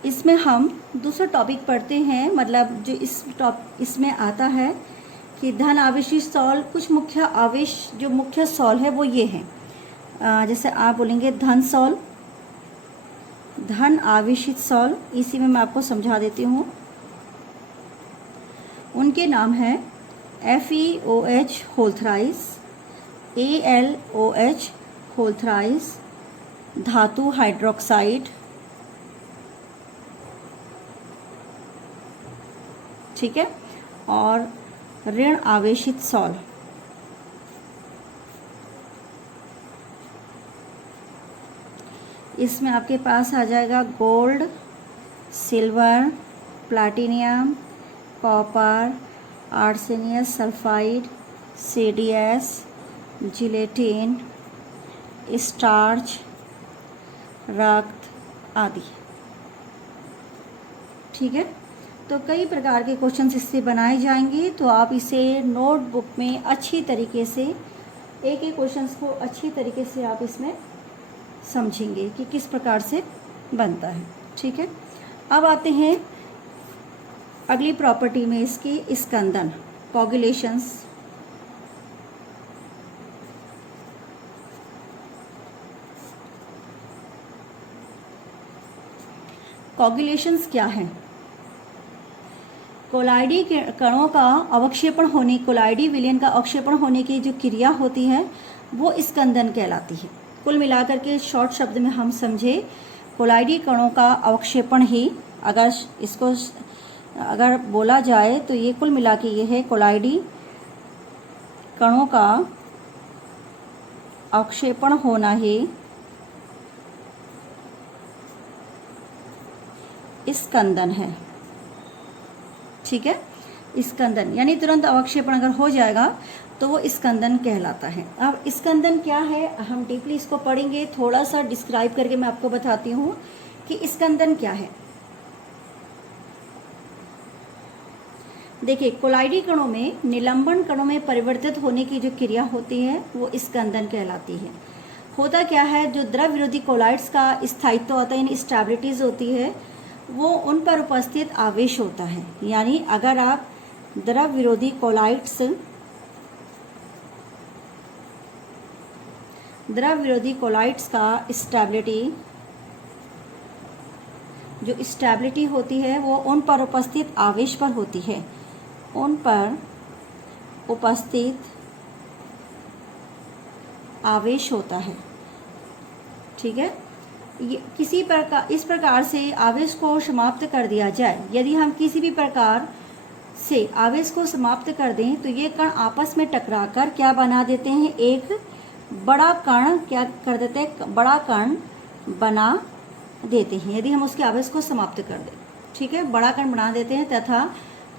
इसमें हम दूसरा टॉपिक पढ़ते हैं, मतलब जो इसमें आता है कि धन आवेशित सॉल, कुछ मुख्य आवेश जो मुख्य सॉल है वो ये हैं। जैसे आप बोलेंगे धन सॉल, धन आवेशित सॉल, इसी में मैं आपको समझा देती हूँ। उनके नाम है FeOH whole thrice, AlOH whole thrice, धातु हाइड्रोक्साइड। ठीक है, और ऋण आवेशित सॉल। इसमें आपके पास आ जाएगा gold, silver, platinum, copper, arsenious sulphide, CDS, gelatin, starch, रक्त आदि। ठीक है, तो कई प्रकार के क्वेश्चंस इससे बनाए जाएंगे, तो आप इसे नोटबुक में अच्छी तरीके से एक एक क्वेश्चंस को अच्छी तरीके से आप इसमें समझेंगे कि किस प्रकार से बनता है। ठीक है, अब आते हैं अगली प्रॉपर्टी में इसकी स्कंदन, कोगुलेशंस। कोगुलेशंस क्या है? कोलाइडी कणों का अवक्षेपण होने, कोलाइडी विलयन का अवक्षेपण होने की जो क्रिया होती है वो स्कंदन कहलाती है। कुल मिलाकर के शॉर्ट शब्द में हम समझे, कोलाइडी कणों का अवक्षेपण ही, अगर इसको अगर बोला जाए तो ये कुल मिला के ये है, कोलाइडी कणों का अवक्षेपण होना ही स्कंदन है। ठीक है, स्कंदन यानी तुरंत अवक्षेपण अगर हो जाएगा तो वो स्कंदन कहलाता है। अब स्कंदन क्या है, हम डीपली इसको पढ़ेंगे, थोड़ा सा डिस्क्राइब करके मैं आपको बताती हूँ कि स्कंदन क्या है। देखिए, कोलाइडी कणों में निलंबन कणों में परिवर्तित होने की जो क्रिया होती है वो स्कंदन कहलाती है। होता क्या है, जो द्रव विरोधी कोलाइड्स का स्थायित्व होता है, यानी स्टेबिलिटीज होती है, वो उन पर उपस्थित आवेश होता है। यानी अगर आप द्रव विरोधी कोलाइड्स का जो स्टेबिलिटी होती है वो उन पर उपस्थित आवेश पर होती है, उन पर उपस्थित आवेश होता है। ठीक है, ये किसी प्रकार, इस प्रकार से आवेश को समाप्त कर दिया जाए, यदि हम किसी भी प्रकार से आवेश को समाप्त कर दें तो ये कण आपस में टकराकर क्या बना देते हैं, एक बड़ा कण क्या कर देते हैं, बड़ा कण बना देते हैं, यदि हम उसके आवेश को समाप्त कर दें। ठीक है, बड़ा कण बना देते हैं तथा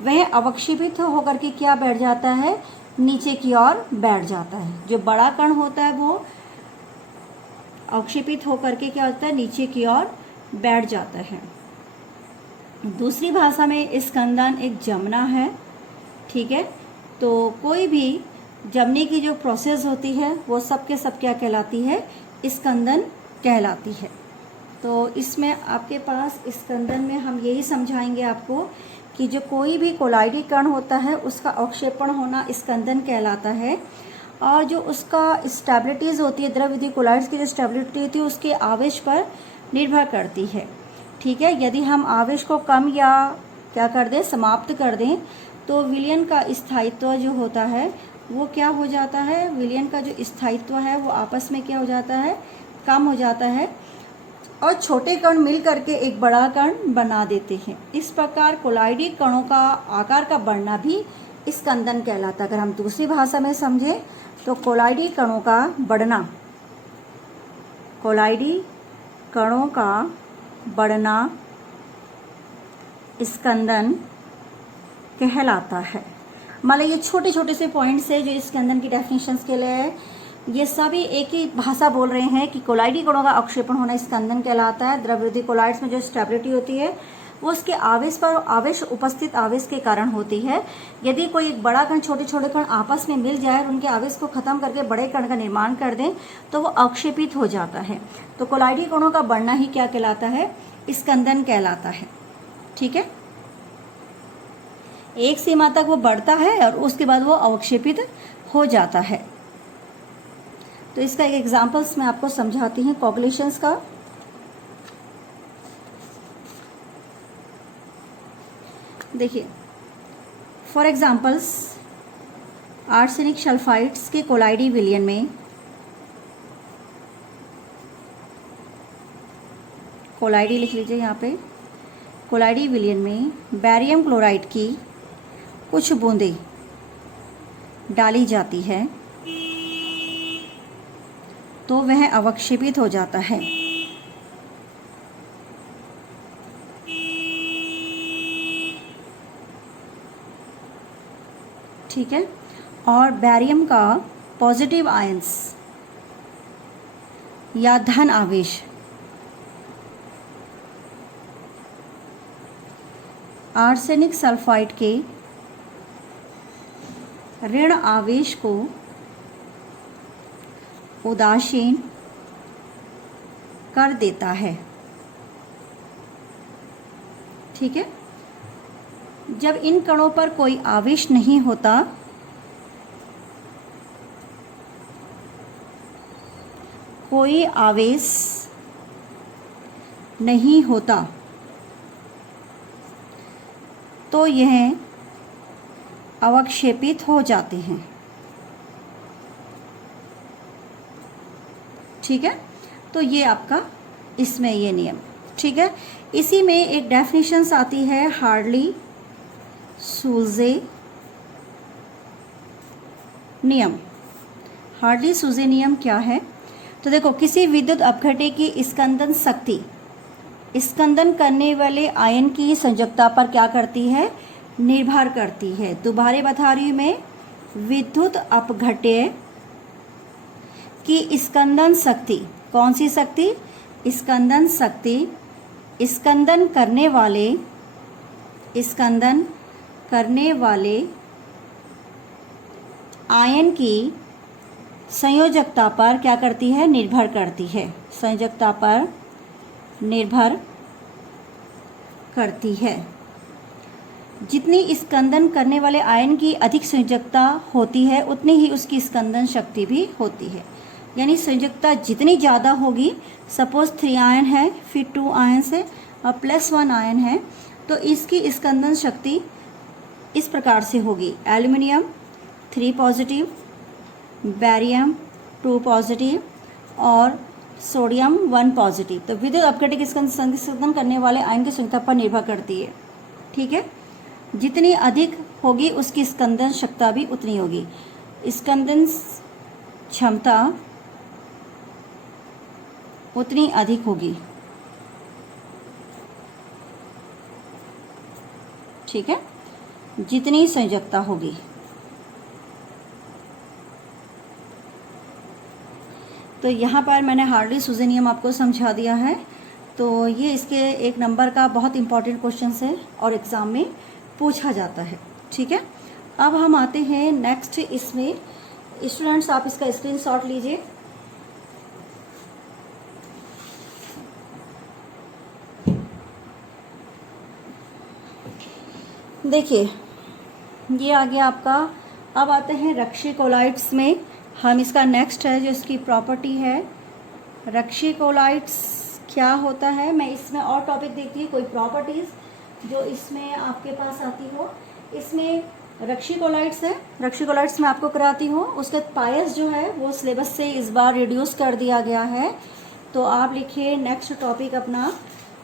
वह अवक्षेपित होकर के क्या बैठ जाता है, नीचे की ओर बैठ जाता है। जो बड़ा कण होता है वो अवक्षेपित होकर के क्या होता है, नीचे की ओर बैठ जाता है। दूसरी भाषा में स्कंदन एक जमना है। ठीक है, तो कोई भी जमने की जो प्रोसेस होती है वो सब के सब क्या कहलाती है, स्कंदन कहलाती है। तो इसमें आपके पास स्कंदन में हम यही समझाएंगे आपको कि जो कोई भी कोलाइडी कण होता है उसका अवक्षेपण होना स्कंदन कहलाता है, और जो उसका स्टेबिलिटीज़ होती है, द्रव विरोधी कोलाइड्स की जो स्टेबिलिटी होती है उसके आवेश पर निर्भर करती है। ठीक है, यदि हम आवेश को कम या क्या कर दें, समाप्त कर दें, तो विलयन का स्थायित्व जो होता है वो क्या हो जाता है, विलयन का जो स्थायित्व है वो आपस में क्या हो जाता है, कम हो जाता है और छोटे कण मिल करके एक बड़ा कण बना देते हैं। इस प्रकार कोलाइडी कणों का आकार का बढ़ना भी स्कंदन कहलाता है। अगर हम दूसरी भाषा में समझें तो कोलाइडी कणों का बढ़ना, कोलाइडी कणों का बढ़ना स्कंदन कहलाता है। मान लीजिए ये छोटे छोटे से पॉइंट्स है जो स्कंदन की डेफिनेशंस के लिए है। ये सभी एक ही भाषा बोल रहे हैं कि कोलाइडी कणों का अवक्षेपण होना स्कंदन कहलाता है। द्रवरोधी कोलाइड्स में जो स्टेबिलिटी होती है वो उसके आवेश पर आवेश उपस्थित आवेश के कारण होती है। यदि कोई एक बड़ा कण छोटे छोटे कण आपस में मिल जाए और उनके आवेश को खत्म करके बड़े कण का निर्माण कर दें तो वो अवक्षेपित हो जाता है। तो कोलाइडी कणों का बढ़ना ही क्या कहलाता है, स्कंदन कहलाता है। ठीक है, एक सीमा तक वो बढ़ता है और उसके बाद वो अवक्षेपित हो जाता है। तो इसका एक एग्जांपल्स मैं आपको समझाती हूँ कोगुलेशंस का। देखिए, फॉर एग्जांपल्स आर्सेनिक सल्फाइड्स के कोलाइडी विलयन में कोलाइडी लिख लीजिए यहाँ पे, कोलाइडी विलयन में बैरियम क्लोराइड की कुछ बूंदें डाली जाती है तो वह अवक्षेपित हो जाता है। ठीक है, और बैरियम का पॉजिटिव आयंस या धन आवेश आर्सेनिक सल्फाइड के ऋण आवेश को उदासीन कर देता है। ठीक है, जब इन कणों पर कोई आवेश नहीं होता कोई आवेश नहीं होता तो यह अवक्षेपित हो जाते हैं। ठीक है, तो ये आपका इसमें ये नियम। ठीक है, इसी में एक डेफिनेशंस आती है हार्डली सूजे नियम। हार्डली सूजे नियम क्या है, तो देखो, किसी विद्युत अपघट्य की स्कंदन शक्ति स्कंदन करने वाले आयन की संयोजकता पर क्या करती है, निर्भर करती है। दोबारा बता रही हूं मैं, विद्युत अपघट्य की स्कंदन शक्ति, कौन सी शक्ति, स्कंदन शक्ति स्कंदन करने वाले आयन की संयोजकता पर क्या करती है, निर्भर करती है। संयोजकता पर निर्भर करती है। जितनी स्कंदन करने वाले आयन की अधिक संयोजकता होती है उतनी ही उसकी स्कंदन शक्ति भी होती है। यानी संयोजकता जितनी ज़्यादा होगी, सपोज 3 आयन है, फिर 2 आयन है और +1 आयन है, तो इसकी स्कंदन शक्ति इस प्रकार से होगी। एल्युमिनियम 3 पॉजिटिव, बैरियम 2 पॉजिटिव और सोडियम 1 पॉजिटिव। तो विद्युत अपघट्य की स्कंदन करने वाले आयन की संख्या पर निर्भर करती है। ठीक है, जितनी अधिक होगी उसकी स्कंदन क्षमता भी उतनी होगी। स्कंदन क्षमता उतनी अधिक होगी। ठीक है, जितनी संयोजकता होगी। तो यहाँ पर मैंने हार्डली सूजे नियम आपको समझा दिया है। तो ये इसके एक नंबर का बहुत इंपॉर्टेंट क्वेश्चन है और एग्ज़ाम में पूछा जाता है। ठीक है, अब हम आते हैं नेक्स्ट। इसमें स्टूडेंट्स आप इसका स्क्रीनशॉट लीजिए। देखिए, ये आ गया आपका। अब आते हैं रक्षी कोलाइड्स में। हम इसका नेक्स्ट है जो इसकी प्रॉपर्टी है, रक्षी कोलाइड्स क्या होता है। मैं इसमें और टॉपिक देखती हूँ, कोई प्रॉपर्टीज़ जो इसमें आपके पास आती हो। इसमें रक्शीकोलाइट्स है, रक्शीकोलाइट्स मैं आपको कराती हूँ। उसके पायस जो है वो सिलेबस से इस बार रिड्यूस कर दिया गया है, तो आप लिखिए नेक्स्ट टॉपिक अपना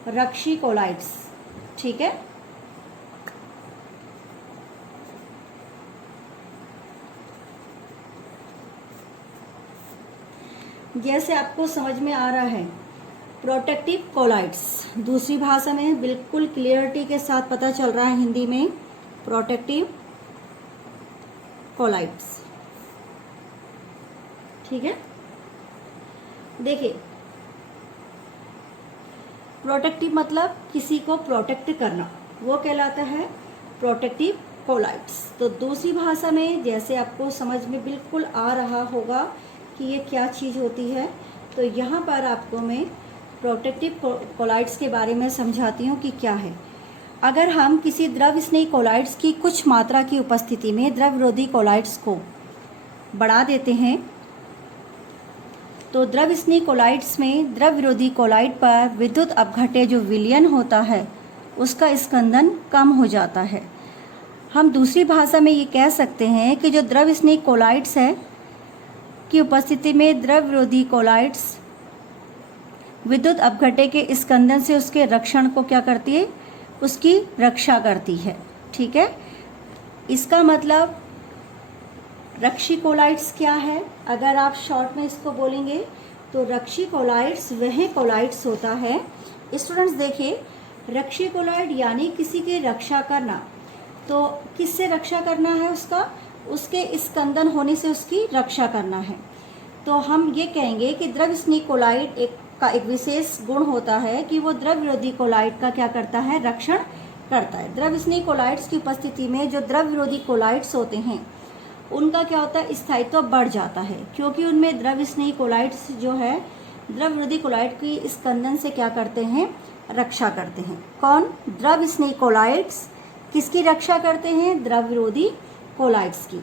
रक्शीकोलाइट्स, ठीक है। जैसे आपको समझ में आ रहा है, प्रोटेक्टिव कोलाइट्स दूसरी भाषा में बिल्कुल क्लियरिटी के साथ पता चल रहा है हिंदी में, प्रोटेक्टिव कोलाइट्स, ठीक है। देखिए, प्रोटेक्टिव मतलब किसी को प्रोटेक्ट करना, वो कहलाता है प्रोटेक्टिव कोलाइट्स। तो दूसरी भाषा में जैसे आपको समझ में बिल्कुल आ रहा होगा कि ये क्या चीज़ होती है, तो यहाँ पर आपको मैं प्रोटेक्टिव कोलाइट्स के बारे में समझाती हूँ कि क्या है। अगर हम किसी द्रव स्नेही कोलाइट्स की कुछ मात्रा की उपस्थिति में द्रव विरोधी कोलाइट्स को बढ़ा देते हैं, तो द्रव स्नेही कोलाइट्स में द्रव विरोधी कोलाइट पर विद्युत अपघट्य जो विलयन होता है उसका स्कंदन कम हो जाता है। हम दूसरी भाषा में ये कह सकते हैं कि जो द्रव स्नेही कोलाइट्स है की उपस्थिति में द्रव विरोधी कोलाइट्स विद्युत अपघट्य के स्कंदन से उसके रक्षण को क्या करती है, उसकी रक्षा करती है, ठीक है। इसका मतलब रक्शीकोलाइट्स क्या है, अगर आप शॉर्ट में इसको बोलेंगे तो रक्शीकोलाइट्स वह कोलाइट्स होता है। स्टूडेंट्स देखिए, रक्शीकोलाइट यानी किसी की रक्षा करना, तो किससे रक्षा करना है, उसके स्कंदन होने से उसकी रक्षा करना है। तो हम ये कहेंगे कि द्रव स्नेही कोलाइट का एक विशेष गुण होता है कि वो द्रव विरोधी कोलाइट का क्या करता है, रक्षण करता है। द्रव स्नेही कोलाइट्स की उपस्थिति में जो द्रव विरोधी कोलाइट्स होते हैं उनका क्या होता है, स्थायित्व बढ़ जाता है, क्योंकि उनमें द्रव स्नेही कोलाइट्स जो है द्रव विरोधी कोलाइट की स्कंदन से क्या करते हैं, रक्षा करते हैं। कौन, द्रव स्नेही कोलाइट्स किसकी रक्षा करते हैं, द्रव विरोधी कोलाइट्स की।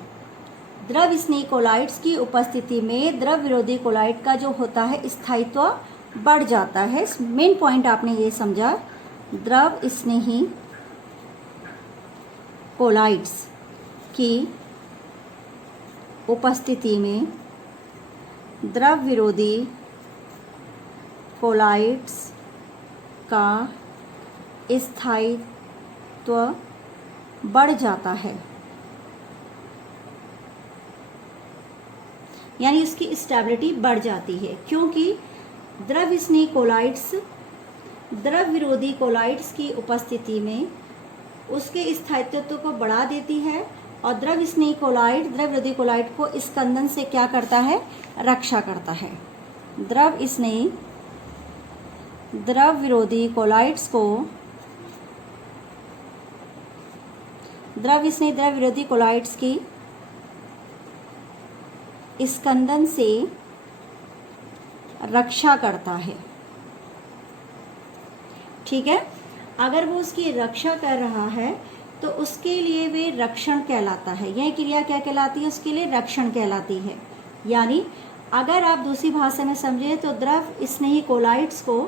द्रव स्नेही कोलाइट्स की उपस्थिति में द्रव विरोधी कोलाइट का जो होता है स्थायित्व बढ़ जाता है। मेन पॉइंट आपने ये समझा, द्रव स्नेही कोलाइट्स की उपस्थिति में द्रव विरोधी कोलाइट्स का स्थायित्व बढ़ जाता है, यानी उसकी स्टेबिलिटी बढ़ जाती है, क्योंकि द्रव स्नेही कोलाइट्स द्रव विरोधी कोलाइट्स की उपस्थिति में उसके स्थायित्व को बढ़ा देती है, और द्रव स्नेही कोलाइट द्रव विरोधी कोलाइट को स्कंदन से क्या करता है, रक्षा करता है। द्रव स्नेही द्रव विरोधी कोलाइट्स को द्रव स्नेही द्रव विरोधी कोलाइट्स की स्कंदन से रक्षा करता है, ठीक है। अगर वो उसकी रक्षा कर रहा है तो उसके लिए वे रक्षण कहलाता है। यह क्रिया क्या कहलाती है, उसके लिए रक्षण कहलाती है। यानी अगर आप दूसरी भाषा में समझें तो द्रव स्नेही कोलाइट्स को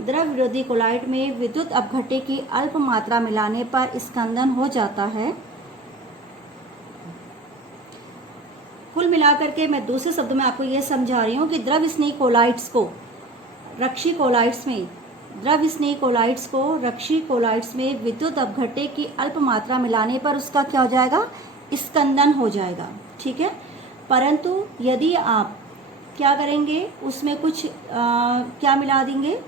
द्रव विरोधी कोलाइट में विद्युत अपघट्य की अल्प मात्रा मिलाने पर स्कंदन हो जाता है। कुल मिलाकर के मैं दूसरे शब्द में आपको ये समझा रही हूँ कि द्रव स्नेही कोलाइट्स को रक्शीकोलाइट्स में द्रव स्नेही कोलाइट्स को रक्शीकोलाइट्स में विद्युत अपघट्य की अल्प मात्रा मिलाने पर उसका क्या हो जाएगा, स्कंदन हो जाएगा, ठीक है। परंतु यदि आप क्या करेंगे, उसमें कुछ क्या मिला देंगे,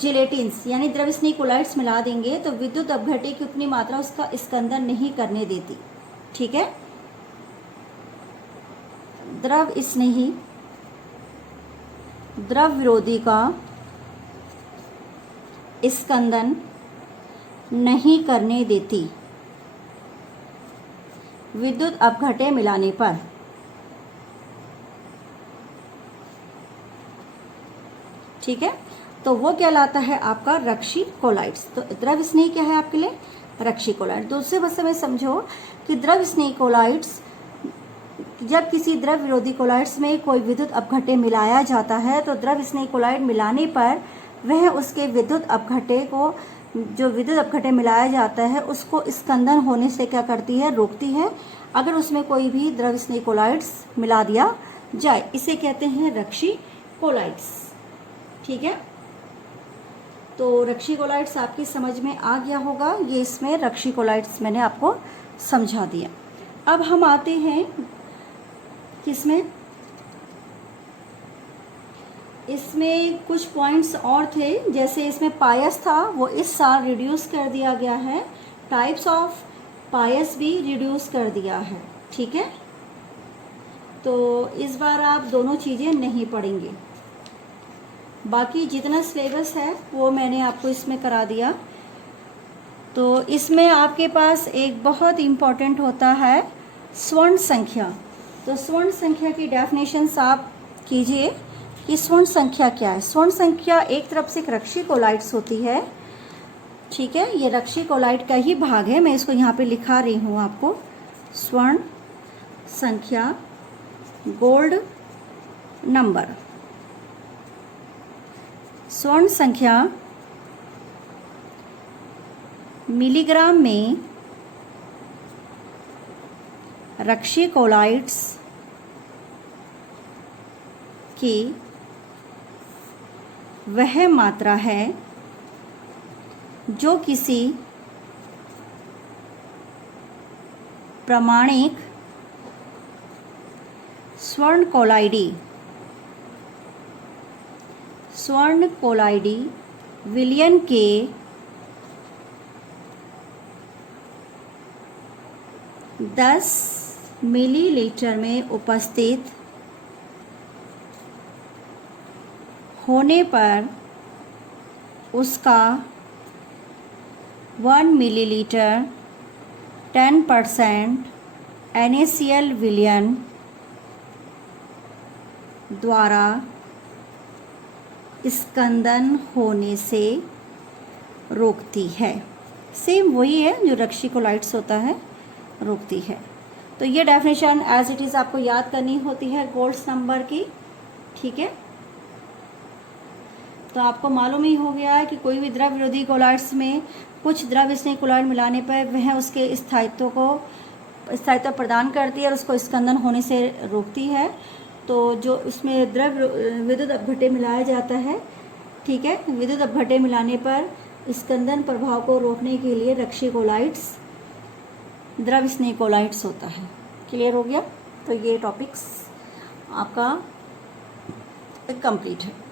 जिलेटिन्स यानी द्रव स्नेही कोलाइट्स मिला देंगे, तो विद्युत अपघट्य की उतनी मात्रा उसका स्कंदन नहीं करने देती, ठीक है। द्रव स्नेही द्रव विरोधी का स्कंदन नहीं करने देती विद्युत अपघट्य मिलाने पर, ठीक है। तो वो कहलाता है आपका रक्शीकोलाइट्स। तो द्रव स्नेही क्या है आपके लिए, रक्शीकोलाइट। दूसरे भाषा में समझो कि द्रव स्नेही कोलाइट्स, जब किसी द्रव विरोधी कोलाइट्स में कोई विद्युत अपघट्य मिलाया जाता है तो द्रव स्नेही कोलाइट मिलाने पर वह उसके विद्युत अपघट्य को, जो विद्युत अपघट्य मिलाया जाता है उसको स्कंदन होने से क्या करती है, रोकती है, अगर उसमें कोई भी द्रव स्नेह कोलाइड्स मिला दिया जाए। इसे कहते हैं रक्षी कोलाइड्स। ठीक है, तो रक्षी कोलाइड्स आपकी समझ में आ गया होगा। ये इसमें रक्षी कोलाइड्स मैंने आपको समझा दिया। अब हम आते हैं किसमें, इसमें कुछ पॉइंट्स और थे, जैसे इसमें पायस था वो इस साल रिड्यूस कर दिया गया है, टाइप्स ऑफ पायस भी रिड्यूस कर दिया है। ठीक है, तो इस बार आप दोनों चीज़ें नहीं पढ़ेंगे, बाकी जितना सिलेबस है वो मैंने आपको इसमें करा दिया। तो इसमें आपके पास एक बहुत इम्पॉर्टेंट होता है स्वर्ण संख्या। तो स्वर्ण संख्या की डेफिनेशंस आप कीजिए कि स्वर्ण संख्या क्या है। स्वर्ण संख्या एक तरफ से एक रक्षी कोलाइड्स होती है। ठीक है, ये रक्षी कोलाइड का ही भाग है, मैं इसको यहाँ पे लिखा रही हूँ आपको। स्वर्ण संख्या, गोल्ड नंबर। स्वर्ण संख्या मिलीग्राम में रक्षी कोलाइड्स की वह मात्रा है जो किसी प्रामाणिक स्वर्ण कोलाइडी विलयन के 10 मिलीलीटर में उपस्थित होने पर उसका 1 मिलीलीटर 10% NaCl विलयन द्वारा स्कंदन होने से रोकती है। सेम वही है जो रक्षी कोलाइड्स होता है, रोकती है। तो ये डेफिनेशन एज इट इज़ आपको याद करनी होती है गोल्ड्स नंबर की। ठीक है, तो आपको मालूम ही हो गया है कि कोई भी द्रव विरोधी कोलाइड्स में कुछ द्रव स्नेह कोलाइड मिलाने पर वह उसके स्थायित्व प्रदान करती है और उसको स्कंदन होने से रोकती है। तो जो उसमें द्रव विद्युत अपघट्य मिलाया जाता है, ठीक है, विद्युत अपघट्य मिलाने पर स्कंदन प्रभाव को रोकने के लिए रक्षी कोलाइड्स द्रव स्नेह कोलाइड्स होता है। क्लियर हो गया? तो ये टॉपिक्स आपका कंप्लीट है।